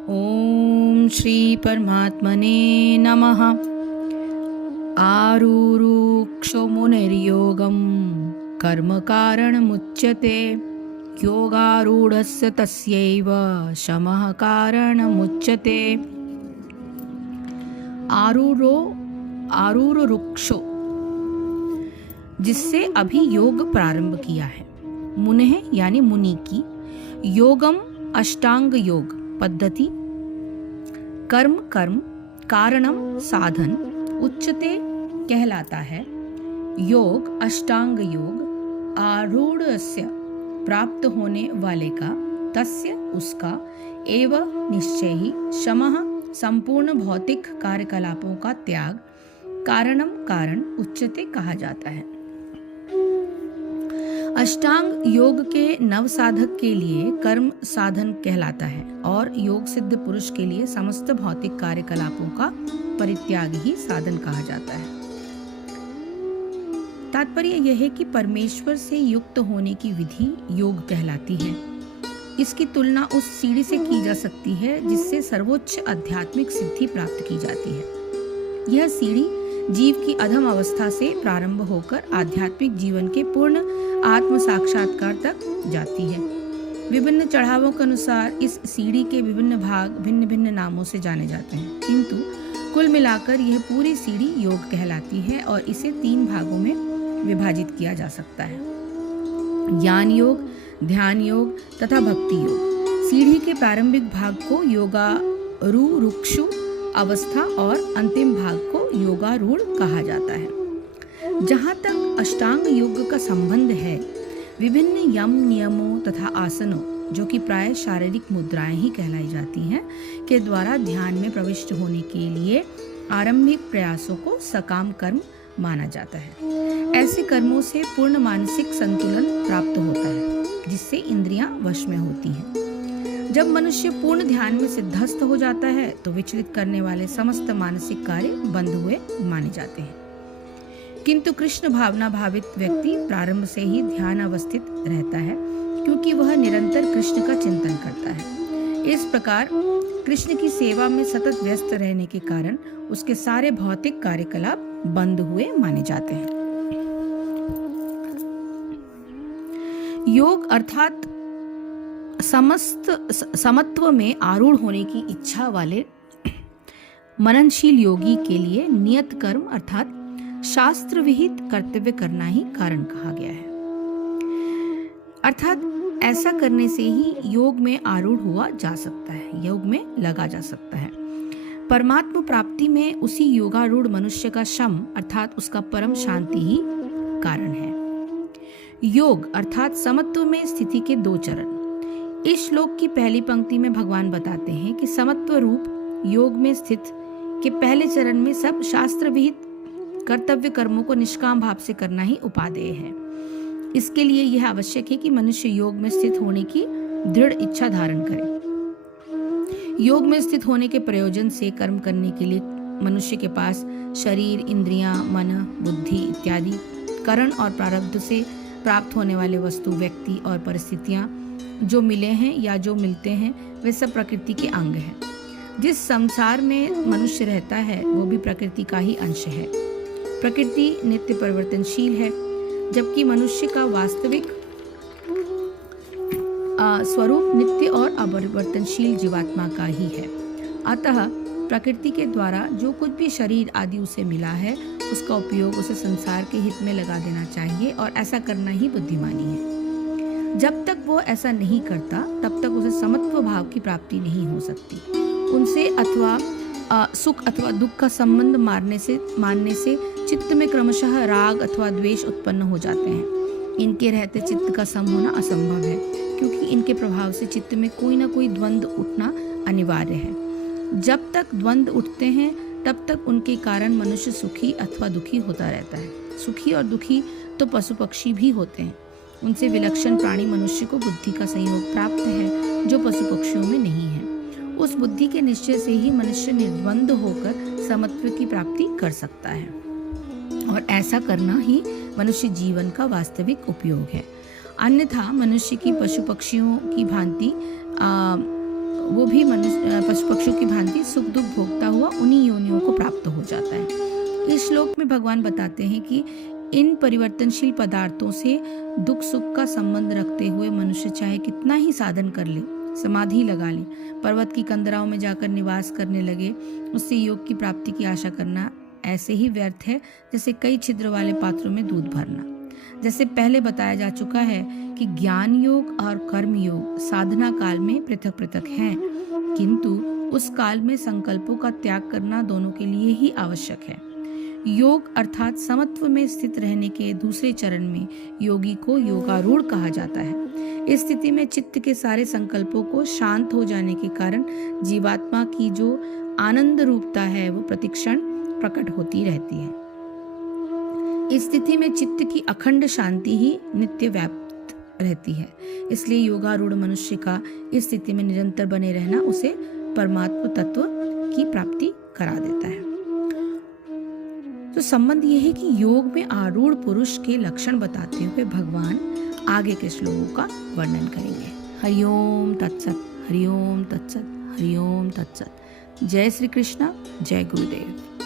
ओम श्री परमात्मने नमः। आरुरुक्षो मुनिर्योगं कर्म कारणमुच्यते। योगारूढस्य तस्यैव शमः कारणमुच्यते। आरुरुक्षो, जिससे अभी योग प्रारंभ किया है। मुने यानी मुनि की, योगम अष्टांग योग पद्धति, कर्म कारणम साधन, उच्चते कहलाता है। योग अष्टांग योग, आरूढ़स्य प्राप्त होने वाले का, तस्य उसका, एव निश्चय ही, शमः संपूर्ण भौतिक कार्यकलापों का त्याग, कारणम कारण उच्चते कहा जाता है। अष्टांग योग के नव साधक के लिए कर्म साधन कहलाता है और योग सिद्ध पुरुष के लिए समस्त भौतिक कार्यकलापों का परित्याग ही साधन कहा जाता है। तात्पर्य यह है कि परमेश्वर से युक्त होने की विधि योग कहलाती है। इसकी तुलना उस सीढ़ी से की जा सकती है जिससे सर्वोच्च आध्यात्मिक सिद्धि प्राप्त की जाती है। यह सीढ़ी जीव की अधम अवस्था से प्रारंभ होकर आध्यात्मिक जीवन के पूर्ण आत्म साक्षात्कार तक जाती है। विभिन्न चढ़ावों के अनुसार इस सीढ़ी के विभिन्न भाग भिन्न भिन्न नामों से जाने जाते हैं, किंतु कुल मिलाकर यह पूरी सीढ़ी योग कहलाती है और इसे 3 भागों में विभाजित किया जा सकता है: ज्ञान योग, ध्यान योग तथा भक्ति योग। सीढ़ी के प्रारंभिक भाग को योगारूढ़ अवस्था और अंतिम भाग को योगारूढ़ कहा जाता है। जहाँ तक अष्टांग योग का संबंध है, विभिन्न यम नियमों तथा आसनों, जो कि प्राय शारीरिक मुद्राएं ही कहलाई जाती हैं, के द्वारा ध्यान में प्रविष्ट होने के लिए आरंभिक प्रयासों को सकाम कर्म माना जाता है। ऐसे कर्मों से पूर्ण मानसिक संतुलन प्राप्त होता है, जिससे इंद्रियां वश में होती हैं। जब मनुष्य पूर्ण ध्यान में सिद्धस्थ हो जाता है तो विचलित करने वाले समस्त मानसिक कार्य बंद हुए माने जाते हैं। किंतु कृष्ण भावना भावित व्यक्ति प्रारंभ से ही ध्यान अवस्थित रहता है, क्योंकि वह निरंतर कृष्ण का चिंतन करता है। इस प्रकार कृष्ण की सेवा में सतत व्यस्त रहने के कारण उसके सारे भौतिक कार्यकलाप बंद हुए माने जाते हैं। योग अर्थात समत्व में आरूढ़ होने की इच्छा वाले मननशील योगी के लिए नियत कर्म अर्थात शास्त्र विहित कर्तव्य करना ही कारण कहा गया है। अर्थात ऐसा करने से ही योग में आरूढ़ हुआ जा सकता है, योग में लगा जा सकता है। परमात्मा प्राप्ति में उसी योगारूढ़ मनुष्य का शम अर्थात उसका परम शांति ही कारण है। योग अर्थात समत्व में स्थिति के 2 चरण। इस श्लोक की पहली पंक्ति में भगवान बताते हैं कि समत्व रूप योग में स्थित के पहले चरण में सब शास्त्र विहित कर्तव्य कर्मों को निष्काम भाव से करना ही उपादेय है। इसके लिए यह आवश्यक है कि मनुष्य योग में स्थित होने की दृढ़ इच्छा धारण करे। योग में स्थित होने के प्रयोजन से कर्म करने के लिए मनुष्य के पास शरीर, इंद्रियां, मन, बुद्धि इत्यादि करण और प्रारब्ध से प्राप्त होने वाले वस्तु, व्यक्ति और परिस्थितियां जो मिले हैं या जो मिलते हैं, वे सब प्रकृति के अंग हैं। जिस संसार में मनुष्य रहता है वो भी प्रकृति का ही अंश है। प्रकृति नित्य परिवर्तनशील है, जबकि मनुष्य का वास्तविक स्वरूप नित्य और अपरिवर्तनशील जीवात्मा का ही है। अतः प्रकृति के द्वारा जो कुछ भी शरीर आदि उसे मिला है, उसका उपयोग उसे संसार के हित में लगा देना चाहिए और ऐसा करना ही बुद्धिमानी है। जब तक वो ऐसा नहीं करता, तब तक उसे समत्व भाव की प्राप्ति नहीं हो सकती। उनसे अथवा सुख अथवा दुख का संबंध मानने से चित्त में क्रमशः राग अथवा द्वेष उत्पन्न हो जाते हैं। इनके रहते चित्त का सम होना असंभव है, क्योंकि इनके प्रभाव से चित्त में कोई ना कोई द्वंद्व उठना अनिवार्य है। जब तक द्वंद्व उठते हैं, तब तक उनके कारण मनुष्य सुखी अथवा दुखी होता रहता है। सुखी और दुखी तो पशु पक्षी भी होते हैं। उनसे विलक्षण प्राणी मनुष्य को बुद्धि का संयोग प्राप्त है, जो पशु पक्षियों में नहीं है। उस बुद्धि के निश्चय से ही मनुष्य निर्द्वंद होकर समत्व की प्राप्ति कर सकता है, और ऐसा करना ही मनुष्य जीवन का वास्तविक उपयोग है। अन्यथा मनुष्य की पशु पक्षियों की भांति वो भी मनुष्य पशु पक्षियों की भांति सुख दुख भोगता हुआ उन्हीं योनियों को प्राप्त हो जाता है। इस श्लोक में भगवान बताते हैं कि इन परिवर्तनशील पदार्थों से दुख सुख का संबंध रखते हुए मनुष्य चाहे कितना ही साधन कर ले, समाधि लगा ले, पर्वत की कंदराओं में जाकर निवास करने लगे, उससे योग की प्राप्ति की आशा करना ऐसे ही व्यर्थ है जैसे कई छिद्र वाले पात्रों में दूध भरना। जैसे पहले बताया जा चुका है कि ज्ञान योग और कर्म योग साधना काल में पृथक पृथक हैं, किंतु उस काल में संकल्पों का त्याग करना दोनों के लिए ही आवश्यक है। योग अर्थात समत्व में स्थित रहने के दूसरे चरण में योगी को योगारूढ़ कहा जाता है। इस स्थिति में चित्त के सारे संकल्पों को शांत हो जाने के कारण जीवात्मा की जो आनंद रूपता है वो प्रतिक्षण प्रकट होती रहती है। इस स्थिति में चित्त की अखंड शांति ही नित्य व्याप्त रहती है। इसलिए योगारूढ़ मनुष्य का इस स्थिति में निरंतर बने रहना उसे परमात्म तत्व की प्राप्ति करा देता है। तो संबंध यह है कि योग में आरूढ़ पुरुष के लक्षण बताते हुए भगवान आगे के श्लोकों का वर्णन करेंगे। हरिओम तत्सत, हरिओम तत्सत, हरिओम तत्सत। जय श्री कृष्ण, जय गुरुदेव।